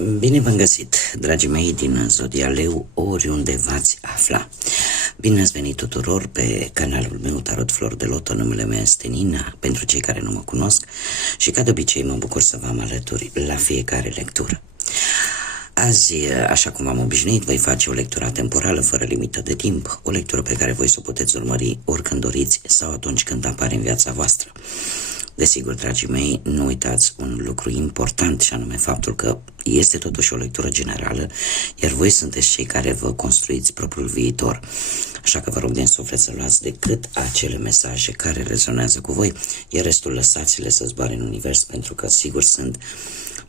Bine v-am găsit, dragii mei din Zodia Leu, oriunde v-ați afla. Bine ați venit tuturor pe canalul meu Tarot Flor de Loto, numele meu este Nina, pentru cei care nu mă cunosc, și ca de obicei mă bucur să vă am alături la fiecare lectură. Azi, așa cum v-am obișnuit, voi face o lectură temporală fără limită de timp, o lectură pe care voi să o puteți urmări oricând doriți sau atunci când apare în viața voastră. Desigur, dragii mei, nu uitați un lucru important, și anume faptul că este totuși o lectură generală, iar voi sunteți cei care vă construiți propriul viitor. Așa că vă rog din suflet să luați decât acele mesaje care rezonează cu voi, iar restul lăsați-le să zboare în univers, pentru că sigur sunt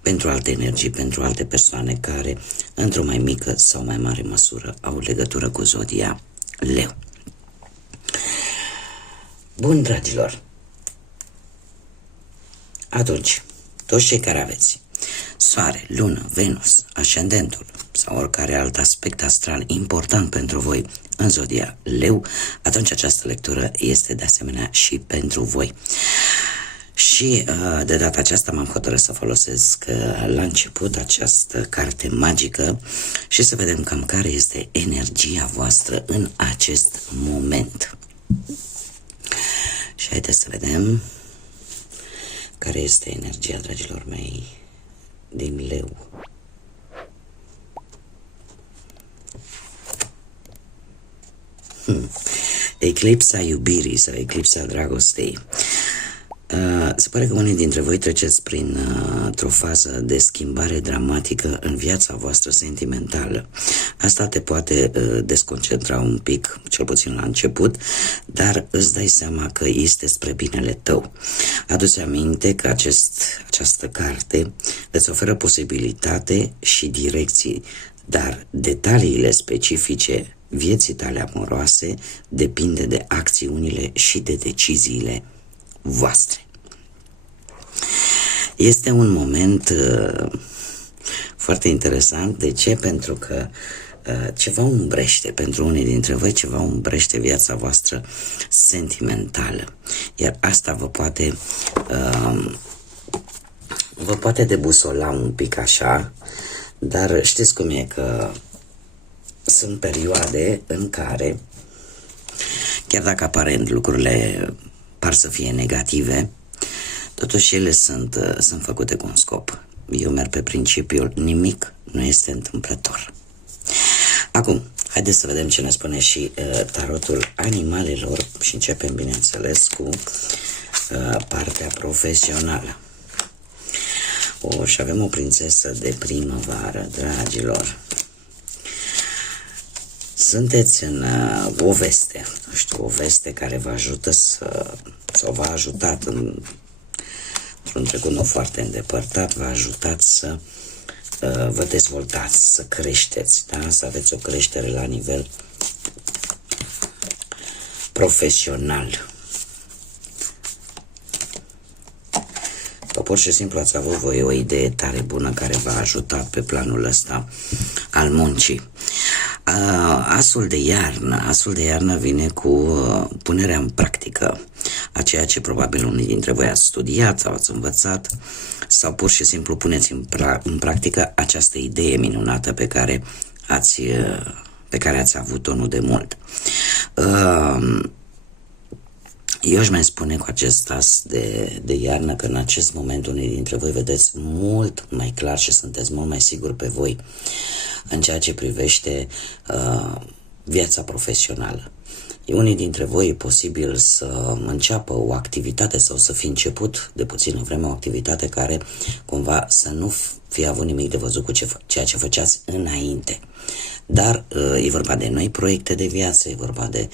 pentru alte energii, pentru alte persoane care, într-o mai mică sau mai mare măsură, au legătură cu Zodia Leu. Bun, dragilor! Atunci, toți cei care aveți Soare, Lună, Venus, Ascendentul sau oricare alt aspect astral important pentru voi în Zodia Leu, atunci această lectură este de asemenea și pentru voi. Și de data aceasta m-am hotărât să folosesc la început această carte magică și să vedem cam care este energia voastră în acest moment. Și haideți să vedem care este energia, dragilor mei, din Leu. Eclipsa iubirii sau eclipsa dragostei. Se pare că unii dintre voi treceți printr-o fază de schimbare dramatică în viața voastră sentimentală. Asta te poate desconcentra un pic, cel puțin la început, dar îți dai seama că este spre binele tău. Adu-ți aminte că această carte îți oferă posibilitate și direcții, dar detaliile specifice vieții tale amoroase depinde de acțiunile și de deciziile voastre. Este un moment foarte interesant. De ce? Pentru că ceva umbrește, pentru unii dintre voi, ceva umbrește viața voastră sentimentală. Iar asta vă poate debusola un pic așa, dar știți cum e, că sunt perioade în care, chiar dacă aparent lucrurile par să fie negative, totuși ele sunt făcute cu un scop. Eu merg pe principiul nimic nu este întâmplător. Acum, haideți să vedem ce ne spune și tarotul animalelor și începem, bineînțeles, cu partea profesională. Și avem o prințesă de primăvară, dragilor. Sunteți în o veste, nu știu, o veste care vă ajută sau v-a ajutat într-un trecut nu foarte îndepărtat, v-a ajutat să vă dezvoltați, să creșteți, da? Să aveți o creștere la nivel profesional. Sau pur și simplu ați avut voi o idee tare bună care v-a ajutat pe planul ăsta al muncii. Asul de iarnă vine cu punerea în practică a ceea ce probabil unii dintre voi ați studiat sau ați învățat, sau pur și simplu puneți în practică această idee minunată pe care ați avut-o nu de mult. Eu aș mai spune cu acest as de iarnă că în acest moment unii dintre voi vedeți mult mai clar și sunteți mult mai siguri pe voi în ceea ce privește viața profesională. Unii dintre voi e posibil să înceapă o activitate sau să fi început de puțină vreme o activitate care cumva să nu fie avut nimic de văzut cu ceea ce făceați înainte. Dar e vorba de noi proiecte de viață, e vorba de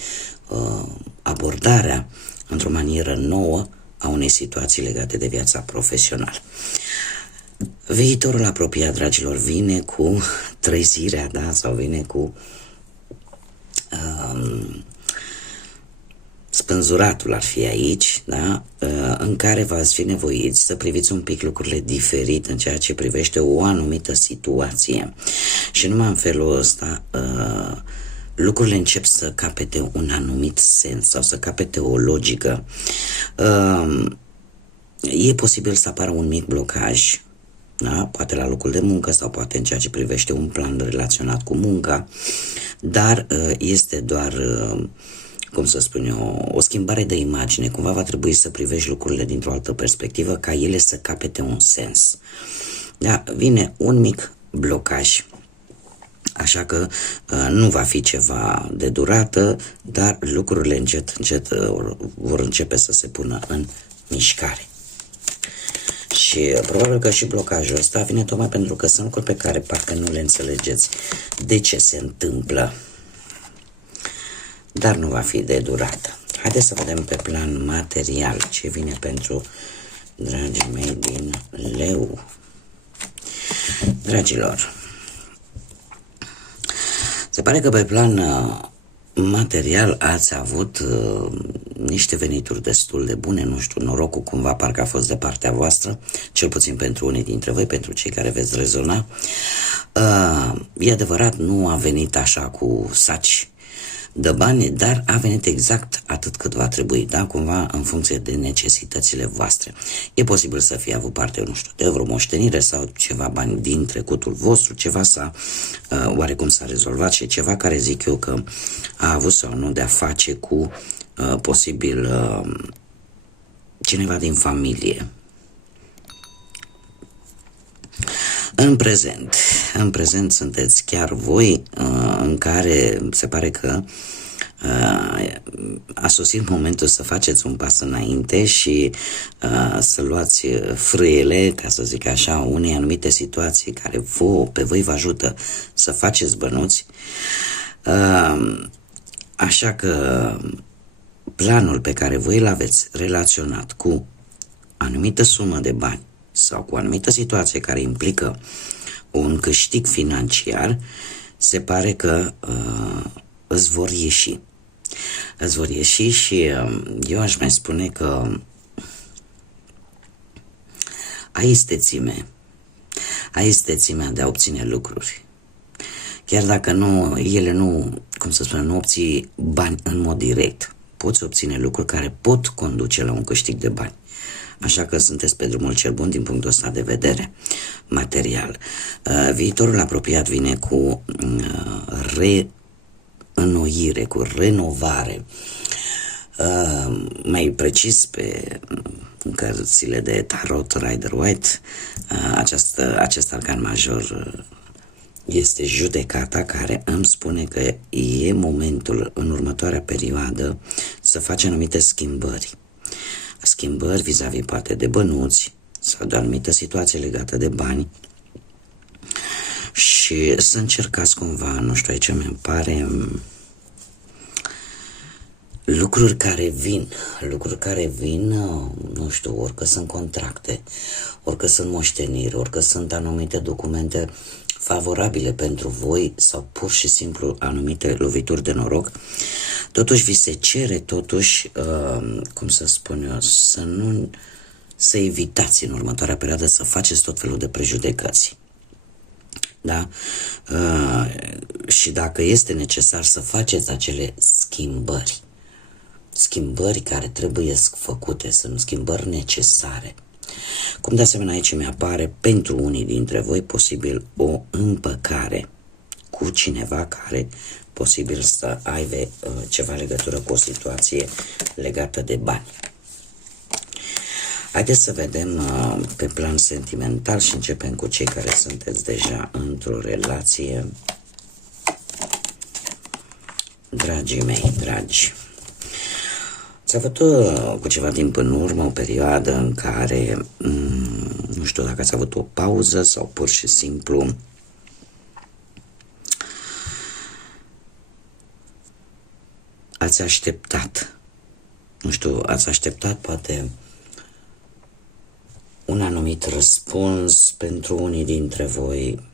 abordarea într-o manieră nouă a unei situații legate de viața profesională. Viitorul apropiat, dragilor, vine cu trezirea, da? Sau vine cu spânzuratul ar fi aici, da? În care v-ați fi nevoiți să priviți un pic lucrurile diferit în ceea ce privește o anumită situație. Și numai în felul ăsta lucrurile încep să capete un anumit sens sau să capete o logică. E posibil să apară un mic blocaj da? Poate la locul de muncă sau poate în ceea ce privește un plan relaționat cu munca, dar este doar, cum să spun eu, o schimbare de imagine. Cumva va trebui să privești lucrurile dintr-o altă perspectivă ca ele să capete un sens. Da? Vine un mic blocaj. Așa că nu va fi ceva de durată, dar lucrurile încet, încet vor începe să se pună în mișcare. Și probabil că și blocajul ăsta vine tocmai pentru că sunt lucruri pe care parcă nu le înțelegeți de ce se întâmplă. Dar nu va fi de durată. Haideți să vedem pe plan material ce vine pentru dragii mei din Leu. Dragilor, se pare că pe plan material ați avut niște venituri destul de bune, nu știu, norocul cumva parcă a fost de partea voastră, cel puțin pentru unii dintre voi, pentru cei care veți rezona. E adevărat, nu a venit așa cu saci de bani, dar a venit exact atât cât va trebui, da? Cumva în funcție de necesitățile voastre. E posibil să fie avut parte, nu știu, de vreo moștenire sau ceva bani din trecutul vostru, ceva oarecum s-a rezolvat și ceva care zic eu că a avut sau nu de a face cu posibil cineva din familie. În prezent sunteți chiar voi în care se pare că a sosit momentul să faceți un pas înainte și să luați frâiele, ca să zic așa, unei anumite situații care pe voi vă ajută să faceți bănuți. Așa că planul pe care voi îl aveți relaționat cu anumită sumă de bani sau cu o anumită situație care implică un câștig financiar, se pare că îți vor ieși. Îți vor ieși și eu aș mai spune că ai istețimea de a obține lucruri. Chiar dacă ele nu, cum să spun, nu obții bani în mod direct, poți obține lucruri care pot conduce la un câștig de bani. Așa că sunteți pe drumul cel bun din punctul ăsta de vedere material. Viitorul apropiat vine cu reînnoire, cu renovare. Mai precis pe cărțile de tarot Rider-Waite, acest arcan major este judecata, care îmi spune că e momentul în următoarea perioadă să faci anumite schimbări vis-a-vis poate de bănuți sau de o anumită situație legată de bani și să încercați cumva, nu știu, aici mi pare lucruri care vin, nu știu, orică sunt contracte, orică sunt moșteniri, orică sunt anumite documente favorabile pentru voi sau pur și simplu anumite lovituri de noroc. Totuși vi se cere, cum să spun eu, să evitați în următoarea perioadă să faceți tot felul de prejudecăți. Da? Și dacă este necesar să faceți acele schimbări care trebuie făcute, sunt schimbări necesare. Cum de asemenea aici mi-apare pentru unii dintre voi posibil o împăcare cu cineva care posibil să aibă ceva legătură cu o situație legată de bani. Haideți să vedem pe plan sentimental și începem cu cei care sunteți deja într-o relație. Dragii mei, dragi, ați avut cu ceva timp în urmă o perioadă în care, nu știu dacă ați avut o pauză sau pur și simplu ați așteptat, nu știu, ați așteptat poate un anumit răspuns pentru unii dintre voi.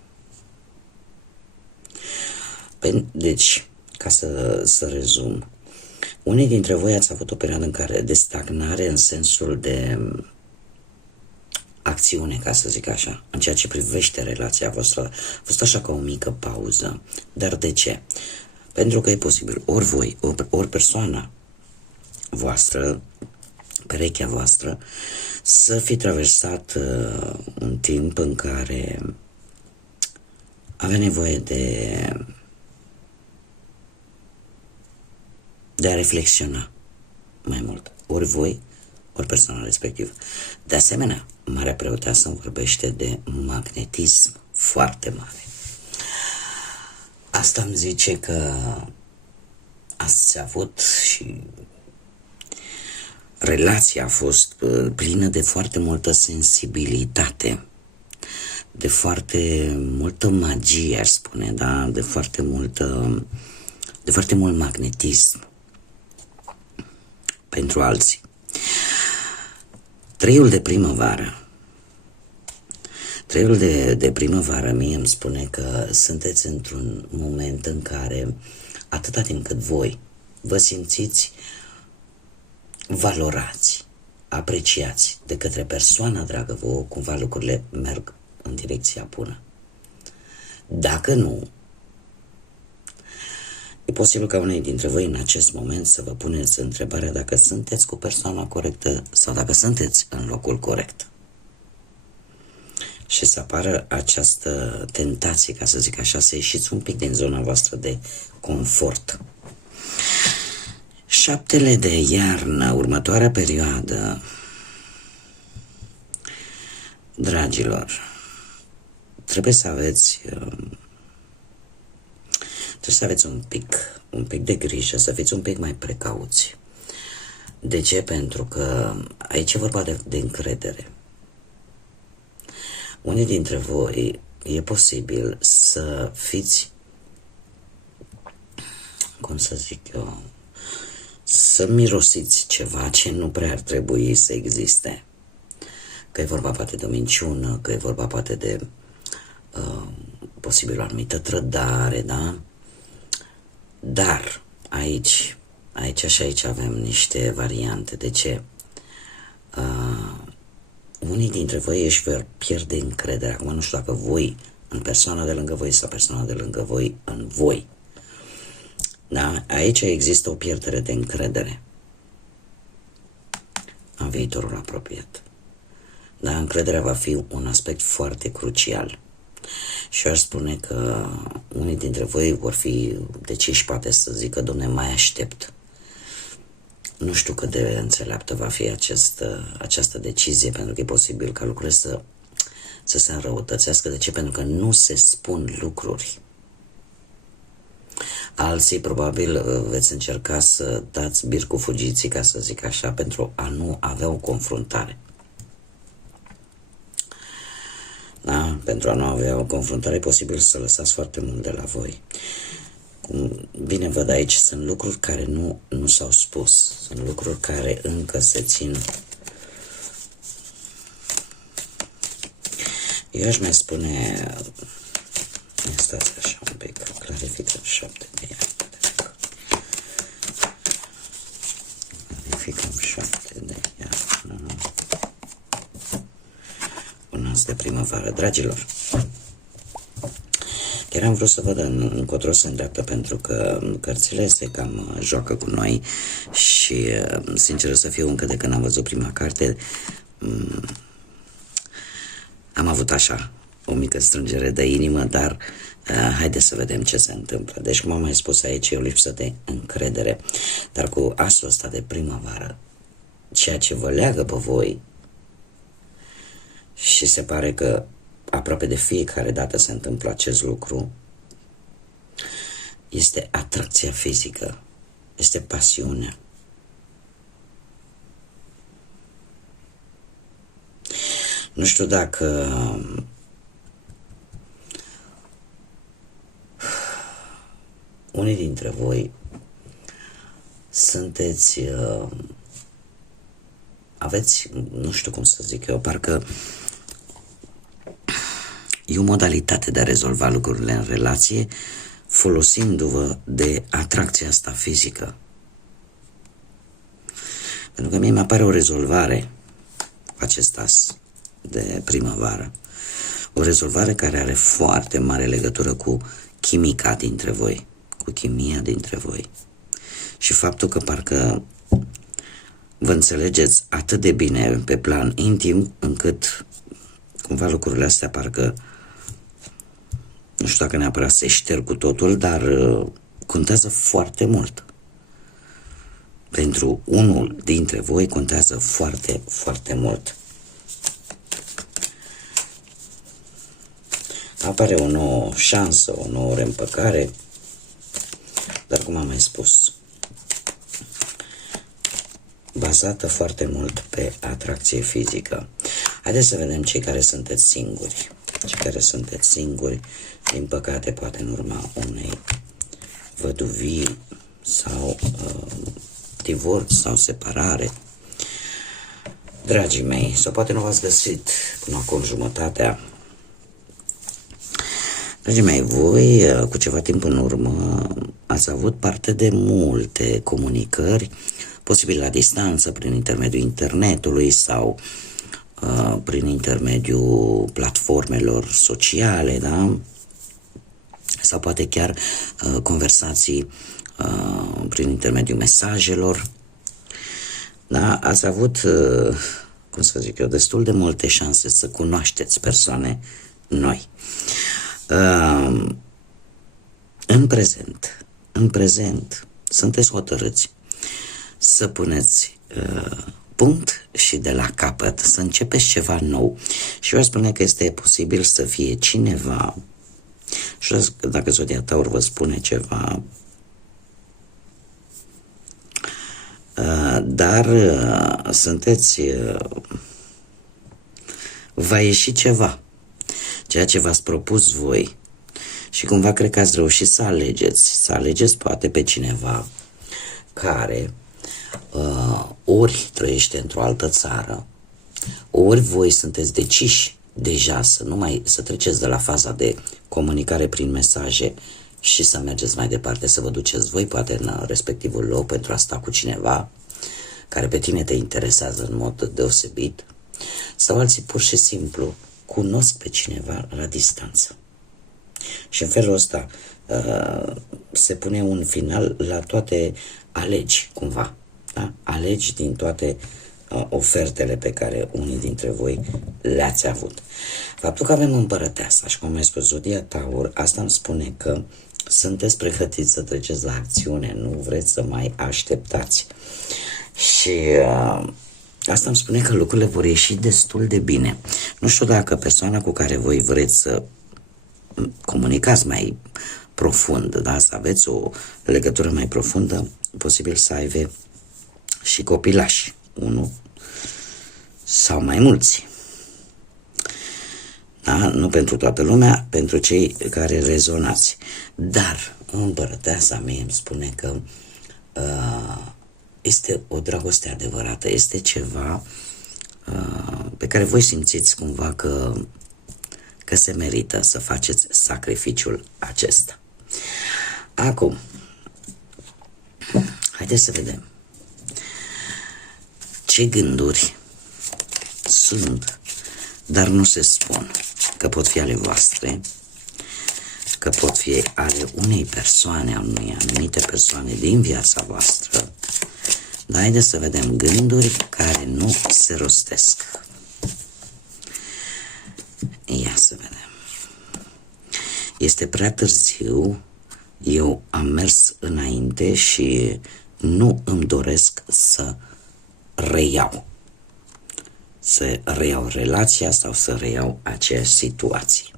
Deci, ca să rezum, unii dintre voi ați avut o perioadă în care de stagnare în sensul de acțiune, ca să zic așa, în ceea ce privește relația voastră. A fost așa ca o mică pauză. Dar de ce? Pentru că e posibil ori voi, ori persoana voastră perechea voastră, să fi traversat un timp în care avea nevoie de a reflexiona mai mult, ori voi, ori persoana respectivă. De asemenea, Marea Preoteasă îmi vorbește de magnetism foarte mare. Asta îmi zice că ați avut și relația a fost plină de foarte multă sensibilitate, de foarte multă magie, aș spune, da? De foarte mult magnetism pentru alții. Treiul de primăvară mie îmi spune că sunteți într-un moment în care, atâta timp cât voi vă simțiți valorați, apreciați de către persoana dragă vouă, cumva lucrurile merg în direcția bună. Dacă nu, e posibil ca unei dintre voi în acest moment să vă puneți întrebarea dacă sunteți cu persoana corectă sau dacă sunteți în locul corect. Și să apară această tentație, ca să zic așa, să ieșiți un pic din zona voastră de confort. Șaptele de iarnă, următoarea perioadă, dragilor, trebuie să aveți un pic de grijă, să fiți un pic mai precauți. De ce? Pentru că aici e vorba de încredere. Unii dintre voi e posibil să fiți, cum să zic eu, să mirosiți ceva ce nu prea ar trebui să existe. Că e vorba poate de o minciună, că e vorba poate de posibil o anumită trădare, da? Dar aici și aici avem niște variante. De ce? Unii dintre voi își vor pierde încrederea. Acum nu știu dacă voi în persoana de lângă voi sau persoana de lângă voi în voi. Da? Aici există o pierdere de încredere în viitorul apropiat. Da? Încrederea va fi un aspect foarte crucial. Și aș spune că unii dintre voi vor fi deciși poate să zică, Doamne, mai aștept. Nu știu cât de înțeleaptă va fi această decizie, pentru că e posibil ca lucrurile să se înrăutățească. De ce? Pentru că nu se spun lucruri. Alții probabil veți încerca să dați bir cu fugiții, ca să zic așa, pentru a nu avea o confruntare. Da? Pentru a nu avea o confruntare e posibil să lăsați foarte mult de la voi. Cum bine văd aici, sunt lucruri care nu s-au spus, sunt lucruri care încă se țin. Eu aș mai spune, stați așa un pic, clarificăm 7 de iarnă. Clarificăm 7 de iarnă. Un as de primăvară, dragilor. Chiar am vrut să văd încotro se îndreaptă, pentru că cărțile se cam joacă cu noi și, sincer să fiu, încă de când am văzut prima carte, am avut așa o mică strângere de inimă, dar haideți să vedem ce se întâmplă. Deci, cum am mai spus aici, e o lipsă de încredere, dar cu asul ăsta de primăvară, ceea ce vă leagă pe voi, și se pare că aproape de fiecare dată se întâmplă acest lucru, este atracția fizică, este pasiunea. Nu știu dacă unii dintre voi sunteți, aveți, nu știu cum să zic eu, parcă e o modalitate de a rezolva lucrurile în relație folosindu-vă de atracția asta fizică. Pentru că mie mi apare o rezolvare cu acest as de primăvară. O rezolvare care are foarte mare legătură cu chimica dintre voi, cu chimia dintre voi. Și faptul că parcă vă înțelegeți atât de bine pe plan intim, încât cumva lucrurile astea parcă, nu știu dacă neapărat se șterg cu totul, dar contează foarte mult. Pentru unul dintre voi contează foarte, foarte mult. Apare o nouă șansă, o nouă reîmpăcare, dar cum am mai spus, bazată foarte mult pe atracție fizică. Haideți să vedem cei care sunteți singuri. Cei care sunteți singuri, din păcate, poate în urma unei văduvii sau divorț sau separare. Dragii mei, sau poate nu v-ați găsit până acum jumătatea. Dragii mei, voi cu ceva timp în urmă ați avut parte de multe comunicări, posibil la distanță, prin intermediul internetului sau prin intermediul platformelor sociale, da? Sau poate chiar conversații prin intermediul mesajelor. Da? Ați avut, cum să zic eu, destul de multe șanse să cunoașteți persoane noi. În prezent, sunteți hotărâți să puneți punct și de la capăt, să începeți ceva nou. Și eu spune că este posibil să fie cineva, și dacă Zodia Taur vă spune ceva, dar sunteți, va ieși ceva, ceea ce v-ați propus voi și cumva cred că ați reușit să alegeți poate pe cineva care ori trăiește într-o altă țară, ori voi sunteți deciși deja să treceți de la faza de comunicare prin mesaje și să mergeți mai departe, să vă duceți voi poate în respectivul loc pentru a sta cu cineva care pe tine te interesează în mod deosebit, sau alții pur și simplu cunosc pe cineva la distanță. Și în felul ăsta se pune un final la toate alegi, cumva. Da? Alegi din toate ofertele pe care unii dintre voi le-ați avut. Faptul că avem împărăteasa și cum am mai spus, Zodia Taur, asta îmi spune că sunteți pregătiți să treceți la acțiune, nu vreți să mai așteptați. Și asta îmi spune că lucrurile vor ieși destul de bine. Nu știu dacă persoana cu care voi vreți să comunicați mai profund, da? Să aveți o legătură mai profundă, posibil să aibă și copilași, unul sau mai mulți. Da? Nu pentru toată lumea, pentru cei care rezonați. Dar împărăteasa mie îmi spune că este o dragoste adevărată, este ceva pe care voi simțiți cumva că se merită să faceți sacrificiul acesta. Acum, haideți să vedem ce gânduri sunt, dar nu se spun, că pot fi ale voastre, că pot fi ale unei persoane, ale unei anumite persoane din viața voastră. Dar haideți să vedem gânduri care nu se rostesc. Ia să vedem. Este prea târziu, eu am mers înainte și nu îmi doresc să reiau relația sau să reiau aceeași situație.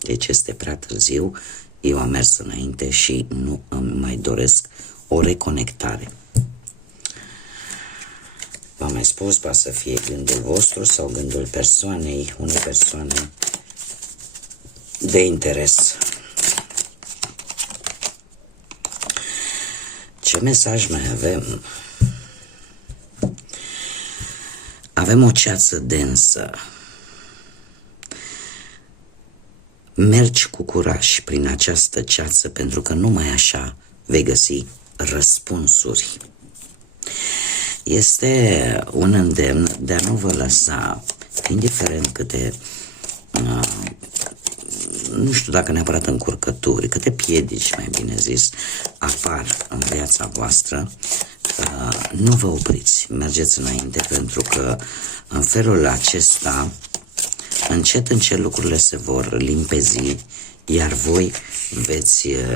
Deci este prea târziu, eu am mers înainte și nu îmi mai doresc o reconectare. V-am mai spus, poate să fie gândul vostru sau gândul persoanei, unei persoane de interes. Ce mesaj mai avem? Avem o ceață densă. Mergi cu curaj prin această ceață pentru că numai așa vei găsi răspunsuri. Este un îndemn de a nu vă lăsa, indiferent câte, nu știu dacă neapărat încurcături, câte piedici, mai bine zis, apar în viața voastră, nu vă opriți, mergeți înainte, pentru că în felul acesta, încet, încet lucrurile se vor limpezi, iar voi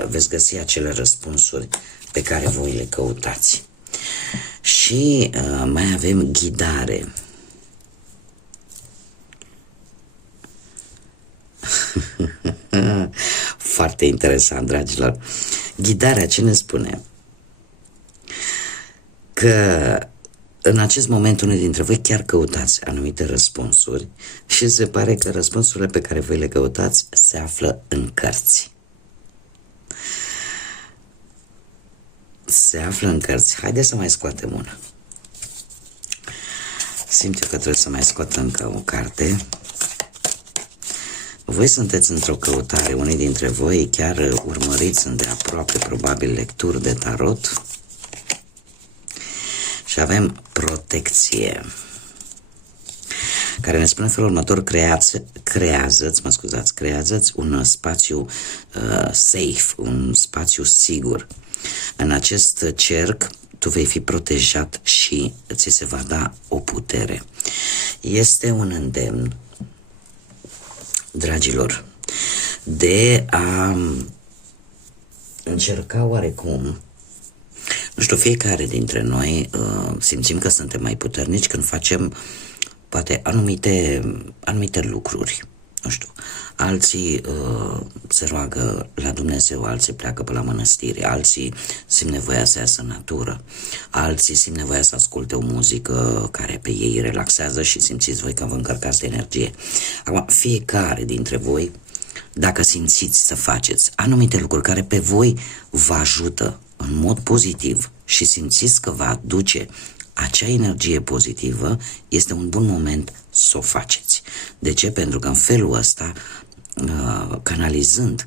veți găsi acele răspunsuri pe care voi le căutați. Și mai avem ghidare. Foarte interesant, dragilor. Ghidarea ce ne spune? Că în acest moment unii dintre voi chiar căutați anumite răspunsuri și se pare că răspunsurile pe care voi le căutați se află în cărți. Se află în cărți. Haideți să mai scoatem una. Simt eu că trebuie să mai scot încă o carte. Voi sunteți într-o căutare, unii dintre voi chiar urmăriți îndeaproape probabil lecturi de tarot. Și avem protecție, care ne spune în felul următor: creează-ți un spațiu safe, un spațiu sigur. În acest cerc tu vei fi protejat și ți se va da o putere. Este un îndemn, dragilor, de a încerca oarecum, nu știu, fiecare dintre noi simțim că suntem mai puternici când facem poate anumite lucruri. Nu știu, alții se roagă la Dumnezeu, alții pleacă pe la mănăstire, alții simt nevoia să iasă în natură, alții simt nevoia să asculte o muzică care pe ei relaxează și simțiți voi că vă încărcați de energie. Acum, fiecare dintre voi, dacă simțiți să faceți anumite lucruri care pe voi vă ajută în mod pozitiv și simțiți că vă aduce acea energie pozitivă, este un bun moment să o faceți. De ce? Pentru că în felul ăsta, canalizând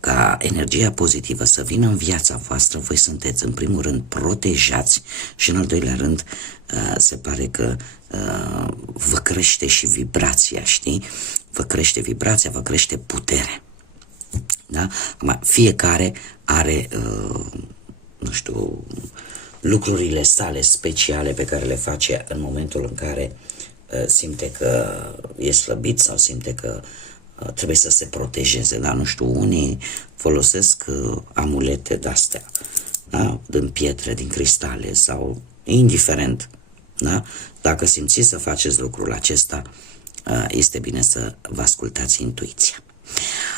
ca energia pozitivă să vină în viața voastră, voi sunteți în primul rând protejați și în al doilea rând se pare că vă crește și vibrația, știi? Vă crește vibrația, vă crește puterea. Da? Fiecare are, nu știu, lucrurile sale speciale pe care le face în momentul în care simte că e slăbit sau simte că trebuie să se protejeze, da? Nu știu, unii folosesc amulete de-astea, da? Din pietre, din cristale sau indiferent, da? Dacă simțiți să faceți lucrul acesta, este bine să vă ascultați intuiția.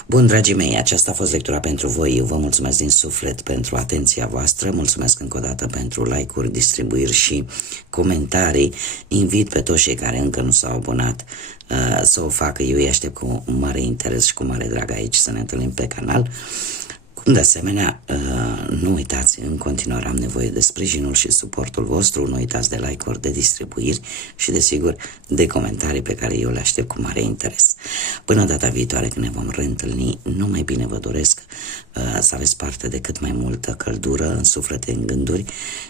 Bun, dragii mei, aceasta a fost lectura pentru voi. Eu vă mulțumesc din suflet pentru atenția voastră, mulțumesc încă o dată pentru like-uri, distribuiri și comentarii. Invit pe toți cei care încă nu s-au abonat să o facă. Eu îi aștept cu mare interes și cu mare drag aici să ne întâlnim pe canal. De asemenea, nu uitați, în continuare am nevoie de sprijinul și suportul vostru, nu uitați de like-uri, de distribuiri și, desigur, de comentarii pe care eu le aștept cu mare interes. Până data viitoare când ne vom reîntâlni, numai bine vă doresc să aveți parte de cât mai multă căldură în suflete, în gânduri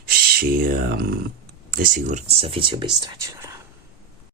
și, desigur, să fiți iubiți, dragilor.